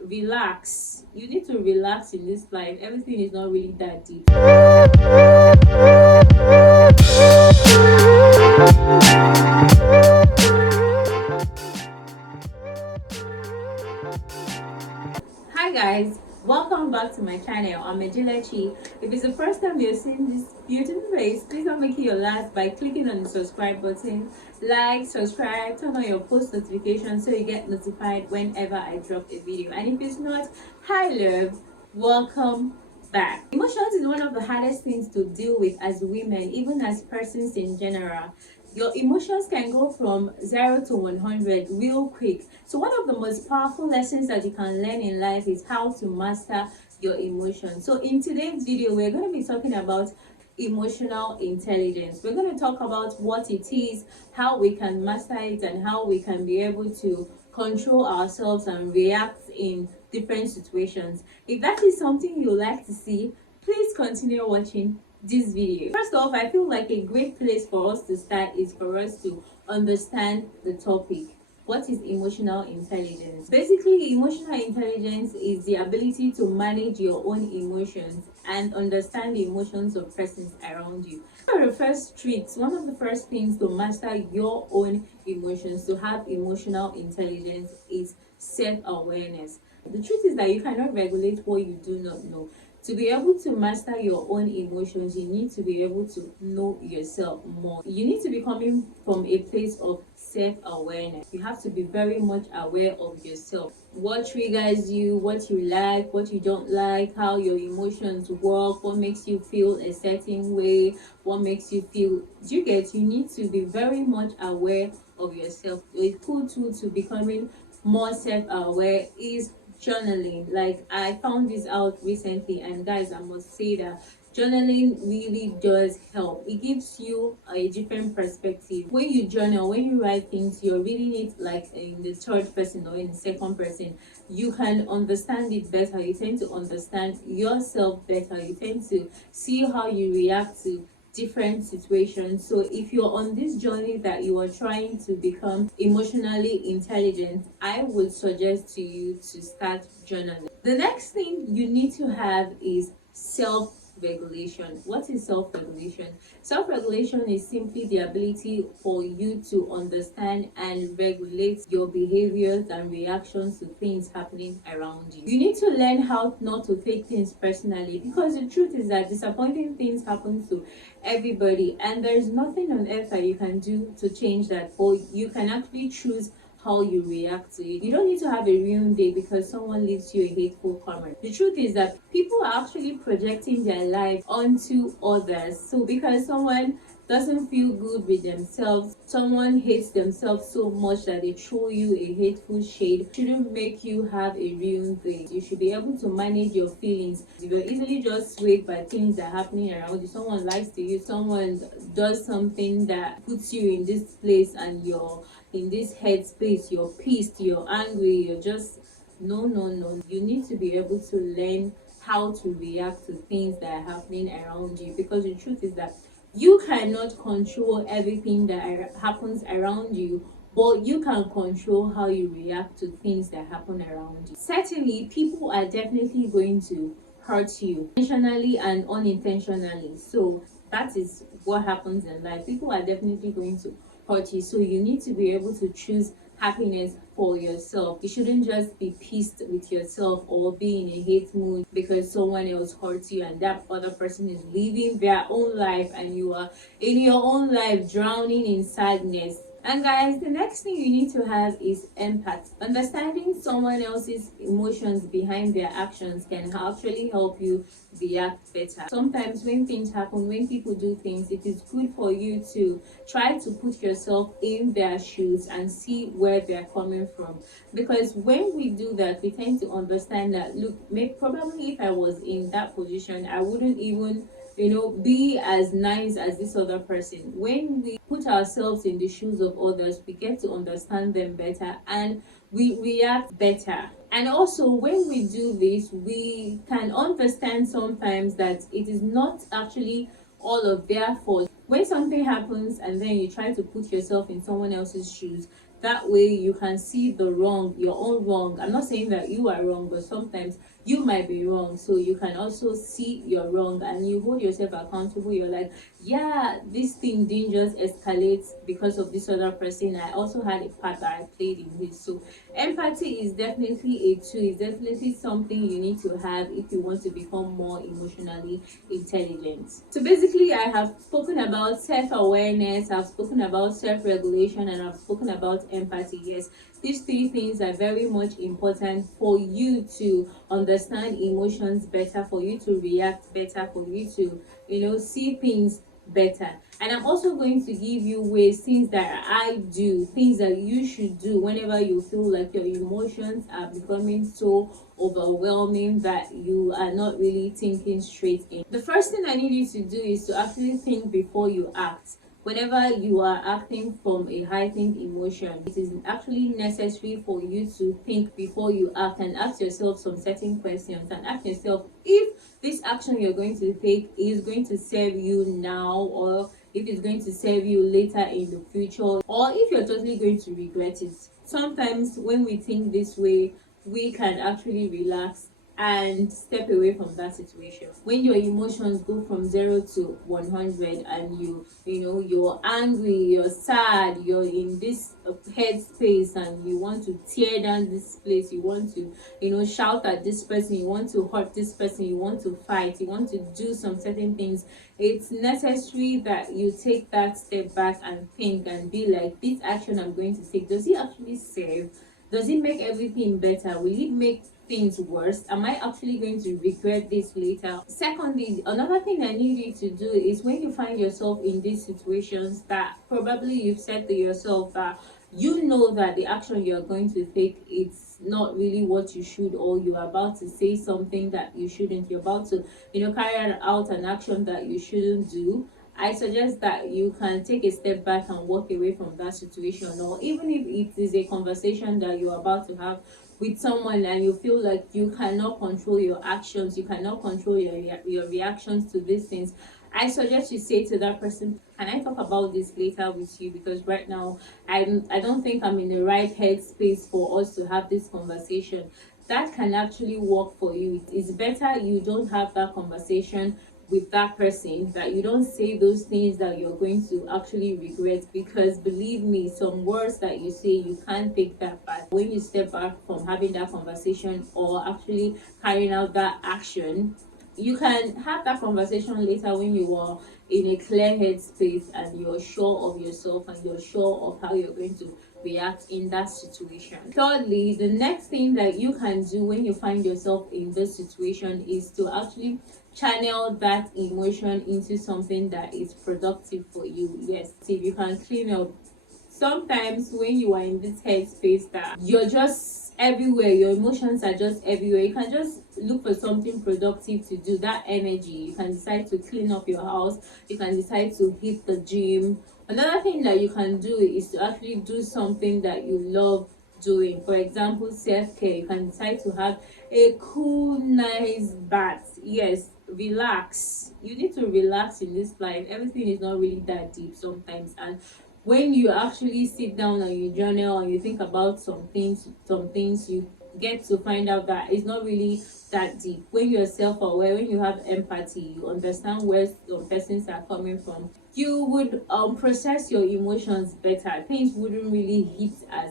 relax. You need to relax in this life. Everything is not really that deep. Hi guys, welcome back to my channel. I'm Ejilechi. If it's the first time you're seeing this beautiful face, please don't make it your last by clicking on the subscribe button. Like, subscribe, turn on your post notifications so you get notified whenever I drop a video. And if it's not, hi love, welcome back. Emotions is one of the hardest things to deal with as women, even as persons in general. Your emotions can go from 0 to 100 real quick. So one of the most powerful lessons that you can learn in life is how to master your emotions. So in today's video, we're going to be talking about emotional intelligence. We're going to talk about what it is, how we can master it, and how we can be able to control ourselves and react in different situations. If that is something you like to see, please continue watching this video. First off, I feel like a great place for us to start is for us to understand the topic. What is emotional intelligence? Basically, emotional intelligence is the ability to manage your own emotions and understand the emotions of persons around you. One of the first tricks, one of the first things to master your own emotions, to have emotional intelligence, is self-awareness. The truth is that you cannot regulate what you do not know. To be able to master your own emotions, you need to be able to know yourself more. You need to be coming from a place of self-awareness. You have to be very much aware of yourself. What triggers you, what you like, what you don't like, how your emotions work, what makes you feel a certain way, what makes you feel. Do you get? You need to be very much aware of yourself. A cool tool to becoming more self-aware is journaling. Like, I found this out recently, and guys, I must say that journaling really does help. It gives you a different perspective. When you journal, when you write things, you're reading it like in the third person or in the second person. You can understand it better. You tend to understand yourself better. You tend to see how you react to different situations. So if you're on this journey that you are trying to become emotionally intelligent, I would suggest to you to start journaling. The next thing you need to have is self-regulation. What is self-regulation? Self-regulation is simply the ability for you to understand and regulate your behaviors and reactions to things happening around you. You need to learn how not to take things personally, because the truth is that disappointing things happen to everybody, and there's nothing on earth that you can do to change that, or you can actually choose how you react to it. You don't need to have a ruined day because someone leaves you a hateful comment. The truth is that people are actually projecting their life onto others. So because someone doesn't feel good with themselves, someone hates themselves so much that they throw you a hateful shade, shouldn't make you have a ruined day. You should be able to manage your feelings. If you're easily just swayed by things that are happening around you, someone lies to you, someone does something that puts you in this place and you're in this headspace, you're pissed, you're angry, you're just no. You need to be able to learn how to react to things that are happening around you, because the truth is that you cannot control everything that happens around you, but you can control how you react to things that happen around you. Certainly, people are definitely going to hurt you intentionally and unintentionally. So that is what happens in life. People are definitely going to hurt you. So you need to be able to choose happiness for yourself. You shouldn't just be pissed with yourself or be in a hate mood because someone else hurts you and that other person is living their own life and you are in your own life drowning in sadness. And guys, the next thing you need to have is empathy. Understanding someone else's emotions behind their actions can actually help you react better. Sometimes when things happen, when people do things, it is good for you to try to put yourself in their shoes and see where they're coming from. Because when we do that, we tend to understand that, look, probably if I was in that position, I wouldn't even be as nice as this other person. When we put ourselves in the shoes of others, we get to understand them better and we react better. And also, when we do this, we can understand sometimes that it is not actually all of their fault. When something happens and then you try to put yourself in someone else's shoes, That way you can see the wrong, your own wrong. I'm not saying that you are wrong, but sometimes you might be wrong, so you can also see you're wrong and you hold yourself accountable. You're like, yeah, this thing didn't just escalate because of this other person. I also had a part that I played in this. So empathy is definitely a tool. It's definitely something you need to have if you want to become more emotionally intelligent. So basically, I have spoken about self-awareness, I've spoken about self-regulation, and I've spoken about empathy. Yes, these three things are very much important for you to understand emotions better, for you to react better, for you to, see things better. And I'm also going to give you ways, things that I do, things that you should do whenever you feel like your emotions are becoming so overwhelming that you are not really thinking straight in. The first thing I need you to do is to actually think before you act. Whenever you are acting from a heightened emotion, it is actually necessary for you to think before you act and ask yourself some certain questions, and ask yourself if this action you're going to take is going to serve you now, or if it's going to serve you later in the future, or if you're totally going to regret it. Sometimes when we think this way, we can actually relax and step away from that situation. When your emotions go from 0 to 100 and you're angry, you're sad, you're in this headspace and you want to tear down this place, you want to shout at this person, you want to hurt this person, you want to fight, you want to do some certain things, it's necessary that you take that step back and think and be like, this action I'm going to take, does it actually serve? Does it make everything better? Will it make things worse? Am I actually going to regret this later? Secondly, another thing I need you to do is, when you find yourself in these situations that probably you've said to yourself that you know that the action you're going to take, it's not really what you should, or you're about to say something that you shouldn't, you're about to carry out an action that you shouldn't do, I suggest that you can take a step back and walk away from that situation. Or even if it is a conversation that you're about to have with someone and you feel like you cannot control your actions, you cannot control your reactions to these things, I suggest you say to that person, can I talk about this later with you? Because right now I don't think I'm in the right headspace for us to have this conversation. That can actually work for you. It's better you don't have that conversation with that person, that you don't say those things that you're going to actually regret, because believe me, some words that you say, you can't take that back. When you step back from having that conversation or actually carrying out that action, you can have that conversation later when you are in a clear headspace and you're sure of yourself and you're sure of how you're going to react in that situation. Thirdly, the next thing that you can do when you find yourself in this situation is to actually channel that emotion into something that is productive for you. Yes, if you can clean up. Sometimes when you are in this headspace that you're just everywhere, your emotions are just everywhere, you can just look for something productive to do. That energy, you can decide to clean up your house, you can decide to hit the gym. Another thing that you can do is to actually do something that you love doing. For example, self-care. You can decide to have a cool, nice bath. Yes, relax. You need to relax in this life. Everything is not really that deep sometimes, and when you actually sit down and you journal and you think about some things, you get to find out that it's not really that deep. When you're self-aware, when you have empathy, you understand where some persons are coming from, you would process your emotions better. Things wouldn't really hit as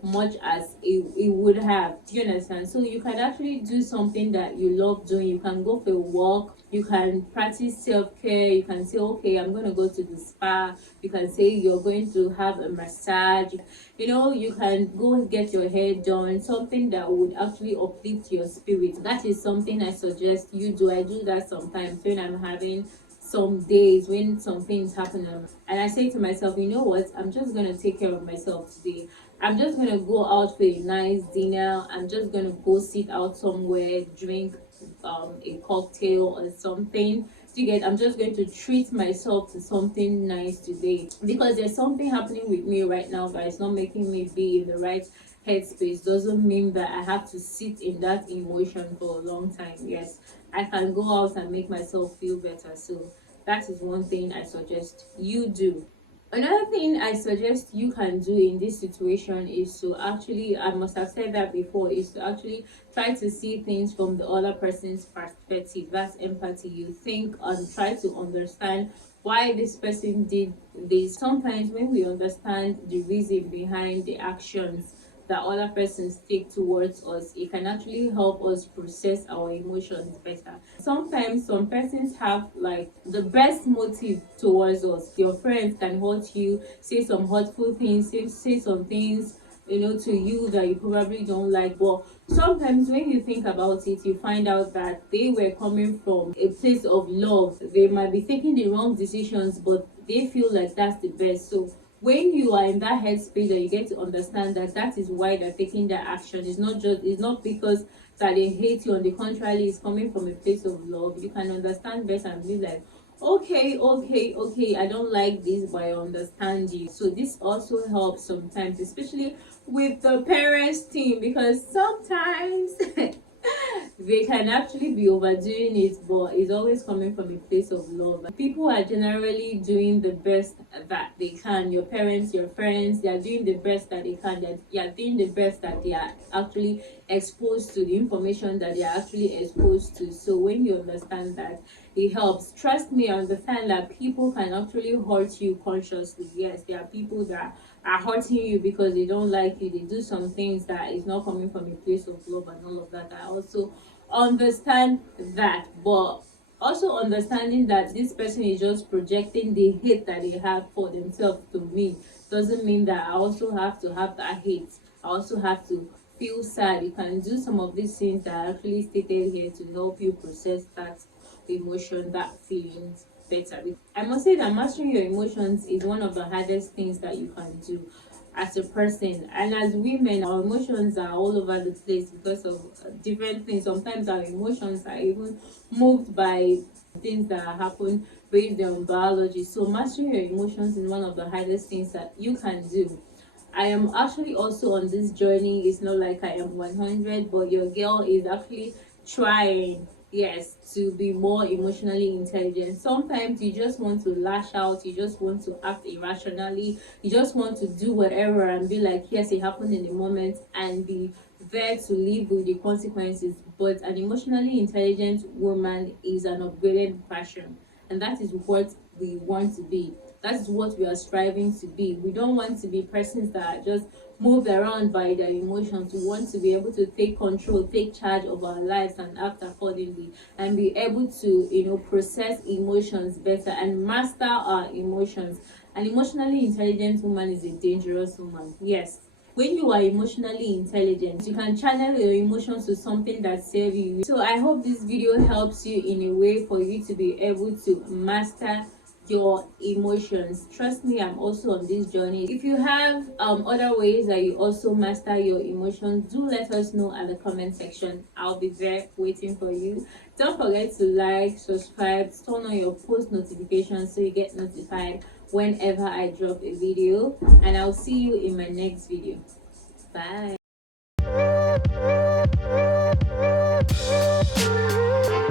much as it would have. Do you understand? So you can actually do something that you love doing. You can go for a walk, you can practice self-care, you can say, okay, I'm going to go to the spa, you can say you're going to have a massage, you can go get your hair done, something that would actually uplift your spirit. That is something I suggest you do. I do that sometimes when I'm having some days when some things happen, and I say to myself, you know what, I'm just gonna take care of myself today. I'm just gonna go out for a nice dinner. I'm just gonna go sit out somewhere, drink a cocktail or something. To get, I'm just going to treat myself to something nice today, because there's something happening with me right now that is not making me be in the right headspace. Doesn't mean that I have to sit in that emotion for a long time. Yes, I can go out and make myself feel better. So that is one thing I suggest you do. Another thing I suggest you can do in this situation is to actually, I must have said that before, is to actually try to see things from the other person's perspective. That's empathy. You think and try to understand why this person did this. Sometimes when we understand the reason behind the actions that other persons take towards us, it can actually help us process our emotions better. Sometimes some persons have like the best motive towards us. Your friends can hurt you, say some hurtful things, say some things, to you that you probably don't like. But sometimes when you think about it, you find out that they were coming from a place of love. They might be taking the wrong decisions, but they feel like that's the best. So when you are in that headspace, that you get to understand that that is why they're taking that action. It's not because that they hate you. On the contrary, it's coming from a place of love. You can understand better and be like, okay, I don't like this, but I understand you. So this also helps sometimes, especially with the parents team, because sometimes they can actually be overdoing it, but it's always coming from a place of love. People are generally doing the best that they can. Your parents, your friends, they are doing the best that they can. They are doing the best that they are actually exposed to, the information that they are actually exposed to. So when you understand that, it helps. Trust me, I understand that people can actually hurt you consciously. Yes, there are people that are hurting you because they don't like you. They do some things that is not coming from a place of love and all of that. I also understand that, but also understanding that this person is just projecting the hate that they have for themselves to me doesn't mean that I also have to have that hate. I also have to feel sad. You can do some of these things that are actually stated here to help you process that emotion, that feelings better. I must say that mastering your emotions is one of the hardest things that you can do as a person. And as women, our emotions are all over the place because of different things. Sometimes our emotions are even moved by things that happen based on biology. So mastering your emotions is one of the hardest things that you can do. I am actually also on this journey. It's not like I am 100, but your girl is actually trying, yes, to be more emotionally intelligent. Sometimes you just want to lash out, you just want to act irrationally, you just want to do whatever and be like, yes, it happened in the moment, and be there to live with the consequences. But an emotionally intelligent woman is an upgraded version, and that is what we want to be. That's what we are striving to be. We don't want to be persons that are just moved around by their emotions. We want to be able to take control, take charge of our lives and act accordingly, and be able to, process emotions better and master our emotions. An emotionally intelligent woman is a dangerous woman. Yes. When you are emotionally intelligent, you can channel your emotions to something that serves you. So I hope this video helps you in a way for you to be able to master your emotions. Trust me, I'm also on this journey. If you have other ways that you also master your emotions, do let us know at the comment section. I'll be there waiting for you. Don't forget to like, subscribe, turn on your post notifications so you get notified whenever I drop a video, and I'll see you in my next video. Bye.